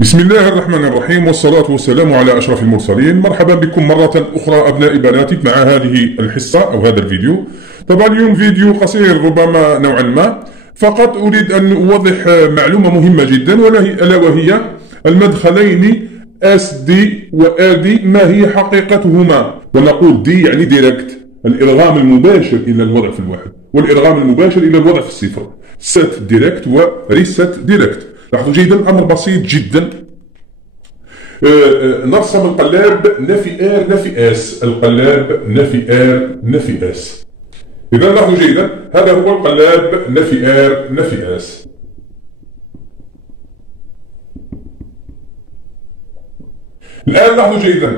بسم الله الرحمن الرحيم، والصلاة والسلام على أشرف المرسلين. مرحبا بكم مرة أخرى أبنائي بناتي مع هذه الحصة أو هذا الفيديو. طبعا اليوم فيديو قصير ربما نوعا ما، فقط أريد أن أوضح معلومة مهمة جدا، ألا وهي المدخلين SD و RD ما هي حقيقتهما. ونقول دي يعني ديركت، الإلغام المباشر إلى الوضع في الواحد، والإلغام المباشر إلى الوضع في الصفر. set ديركت وريست ديركت. لاحظوا جيدا الأمر بسيط جدا. نرسم القلاب نفي R نفي S، القلاب نفي R نفي S. إذا لاحظوا جيدا هذا هو القلاب نفي R نفي S. الآن لاحظوا جيدا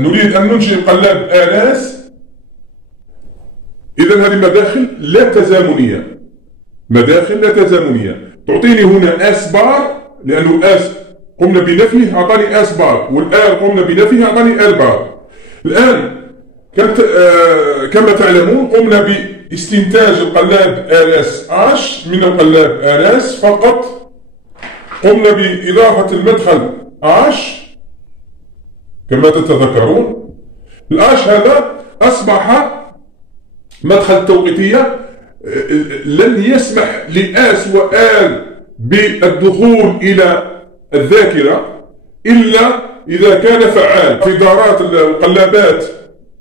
نريد أن ننشئ القلاب RS. إذا هذه مداخل لا تزامنية، مداخل لا تزامنية. تعطيني هنا S بار، لأنه S قمنا بنفيه أعطاني S بار، والآر قمنا بنفيه أعطاني L بار. الآن كما تعلمون قمنا باستنتاج القلاب RSH من القلاب RS، فقط قمنا بإضافة المدخل H كما تتذكرون. الH هذا أصبح مدخل توقيتية لن يسمح لآس وآل بالدخول إلى الذاكرة إلا إذا كان فعال. في دارات القلابات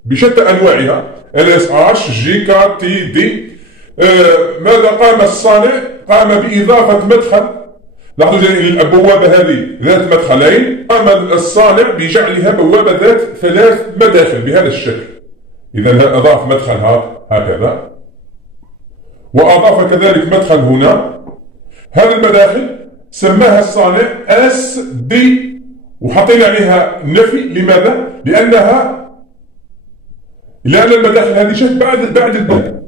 بشتى أنواعها LSH G K T D، ماذا قام الصانع؟ قام بإضافة مدخل. لاحظوا البوابة هذه ذات مدخلين، قام الصانع بجعلها بوابة ذات 3 مداخل بهذا الشكل. إذا أضاف مدخل هكذا، وأضاف كذلك مدخل هنا. هذه المداخل سماها الصانع SD، وحطينا عليها نفي. لماذا؟ لأن المداخل هذه جت بعد الباب،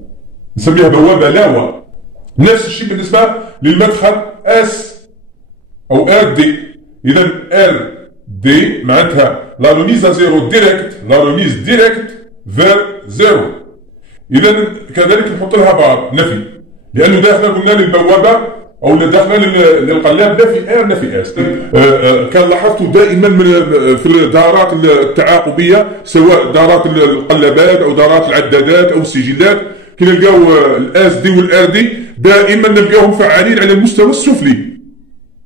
نسميها بوابة لاوا. نفس الشيء بالنسبة للمدخل S أو RD. إذا RD معناتها لا ريميز à زيرو ديريكت، لا ريميز ديريكت فير زيرو. إذا كذلك نحط لها بار نفي، لأنه داخله قلنا للبوابة أو داخله للقلاب نفي R نفي S. كان لاحظتوا دائما في الدارات التعاقبية، سواء دارات القلابات أو دارات العدادات أو السجلات، كي نلقاو الآس دي والآر دي دائما نلقاوهم فعالين على المستوى السفلي.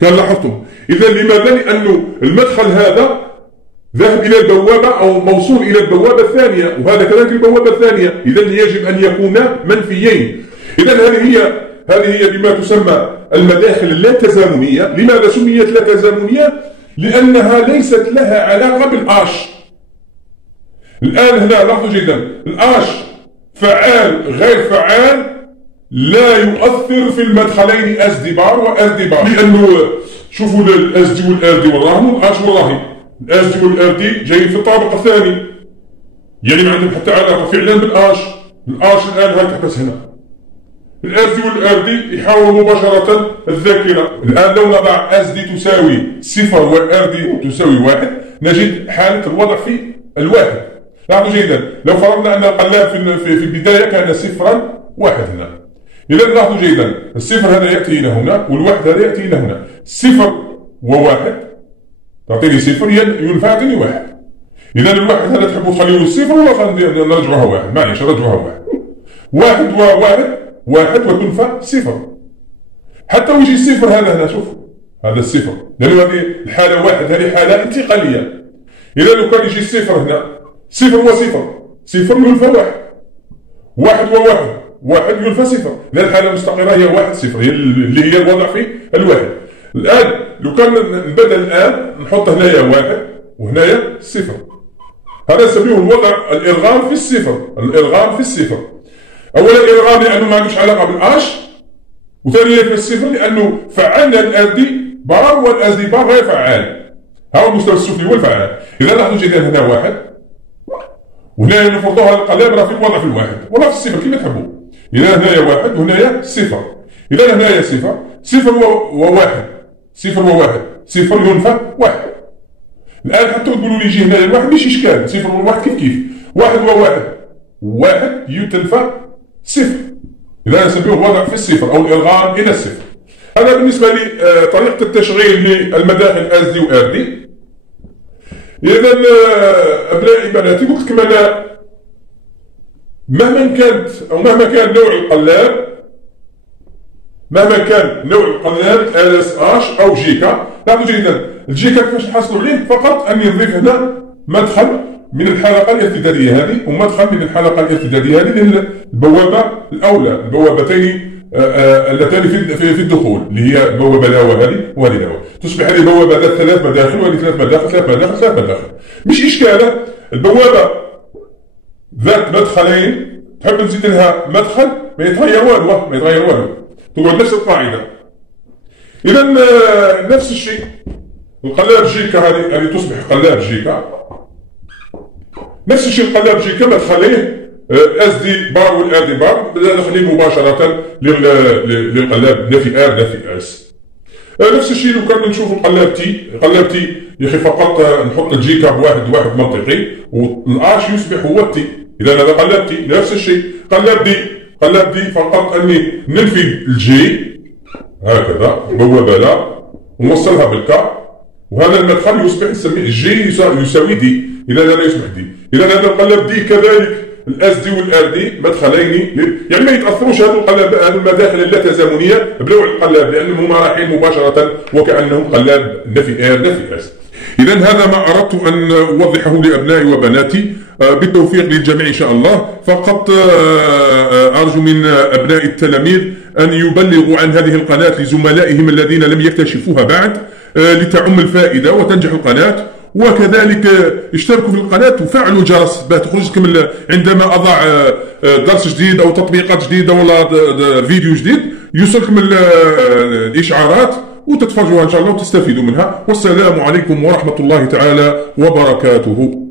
كان لاحظتم. إذا لماذا؟ لأنه المدخل هذا ذهب إلى البوابة أو موصول إلى البوابة الثانية، وهذا كذلك البوابة الثانية. إذا يجب أن يكونا منفيين. إذا هذه هي بما تسمى المداخل اللا تزامنية. لماذا سميت لا تزامنية؟ لأنها ليست لها علاقة بالآش. الآن هنا لاحظوا جيدا الآش فعال غير فعال لا يؤثر في المدخلين اس دي بار وار دي بار، لأنه شوفوا الاس دي والار دي والراهن والآش والراهن. الاس دي والار دي جايين في الطابق الثاني، يعني ما عندهم حتى علاقة فعلا بالآش. الآش الآن هاي تحبس هنا. الاس دي والار دي يحاولوا مباشرة الذاكرة. الآن لو نضع اس دي تساوي 0 والار دي تساوي 1، نجد حالة الوضع في الواحد. لاحظوا جيدا لو فرضنا أن القلاب في البداية كان 0 1 هنا. إذا لاحظوا جيدا الصفر هذا يأتي إلى هنا، والواحد هذا يأتي إلى هنا. 0 و1 تعطيني 0 ينفع يعطيني 1. إذا الواحد هذا تحبوا تخليه 0 ولا نرجعوها 1؟ معليش نرجعوها 1. 1 و1 1 وتنفع 0. حتى ويجي الصفر هذا هنا، شوف هذا الصفر، لأنه هذه الحالة 1 هذه حالة انتقالية. إذا لو كان يجي الصفر هنا 0 و0، 0 ينفع 1. 1 و1 1 ينفع 0. لأن الحالة المستقرة هي 1 0 اللي هي الوضع في الواحد. الآن لو كان نبدل الآن نحط هنايا 1 وهنايا 0، هذا نسميه الوضع الإلغام في الصفر. الإلغام في الصفر أولا الإلغام لأنه ما عندوش علاقة بالآش، وثانيا في الصفر لأنه فعلنا الآر دي بار والآس دي بار غير فعال. هذا المستوى السفلي هو الفعال. إذا لاحظوا جيدا هنا 1 وهنا نفرضوها القلاب راه في الوضع في الواحد ولا في الصفر كيما تحبوا. إذا هنايا 1 وهنايا 0. إذا هنايا 0 0 و1 0 و1 0 ينفع 1. الآن حتى تقولوا لي يجي هنايا الواحد ماشي إشكال، 0 و1 كيف 1 و1 1 يتنفع 0. إذا نسميه الوضع في الصفر أو الإلغام إلى الصفر. هذا بالنسبة لي طريقة التشغيل للمداخل اس دي و ار دي. إذا أبنائي بناتي قلت لكم أنا مهما كانت أو مهما كان نوع القلاب، مهما كان نوع القلاب ال اس اش أو جيكا، لاحظوا جيدا الجيكا كيفاش نحصلوا عليه؟ فقط أن نضيف هنا مدخل من الحلقة الارتدادية هذه ومدخل من الحلقة الارتدادية هذه للبوابة الأولى، البوابتين اللتان في الدخول اللي هي البوابة الأولى هذه وهذه الأولى، تصبح هذه بوابة ذات 3 مداخل وهذه 3 مداخل 3 مداخل 3 مداخل. مش إشكالة البوابة ذات مدخلين تحب نزيد لها مدخل ما يتغير والو، ما يتغير والو، تقعد نفس القاعدة. إذا نفس الشيء القلاب جيكا هذه تصبح قلاب جيكا، نفس الشيء القلاب جيكا مدخليه اس دي بار والار دي بار نخليه مباشرة للقلاب لا في ار لا في اس. نفس الشيء لو كان نشوف القلاب تي يا اخي فقط نحط الجيكا بواحد منطقي والاش يصبح هو التي. اذا هذا قلاب تي. نفس الشيء قلاب دي فقط اني ننفي الجي هكذا بوابه لا ونوصلها بالكا، وهذا المدخل يصبح نسميه جي يساوي دي. اذا هذا يصبح دي. اذا هذا القلاب دي كذلك الاس دي والار دي مدخلين، يعني ما يتاثروش هذو المداخل اللاتزامنيه بنوع القلاب لانهم هما رايحين مباشره وكانهم قلاب نفي ار نفي اس. اذا هذا ما اردت ان اوضحه لابنائي وبناتي، بالتوفيق للجميع ان شاء الله. فقط ارجو من ابناء التلاميذ ان يبلغوا عن هذه القناه لزملائهم الذين لم يكتشفوها بعد لتعم الفائده وتنجح القناه. وكذلك اشتركوا في القناة وفعلوا الجرس باش تخرجكم عندما أضع درس جديد أو تطبيقات جديدة ولا فيديو جديد يوصلكم الإشعارات وتتفرجوها إن شاء الله وتستفيدوا منها. والسلام عليكم ورحمة الله تعالى وبركاته.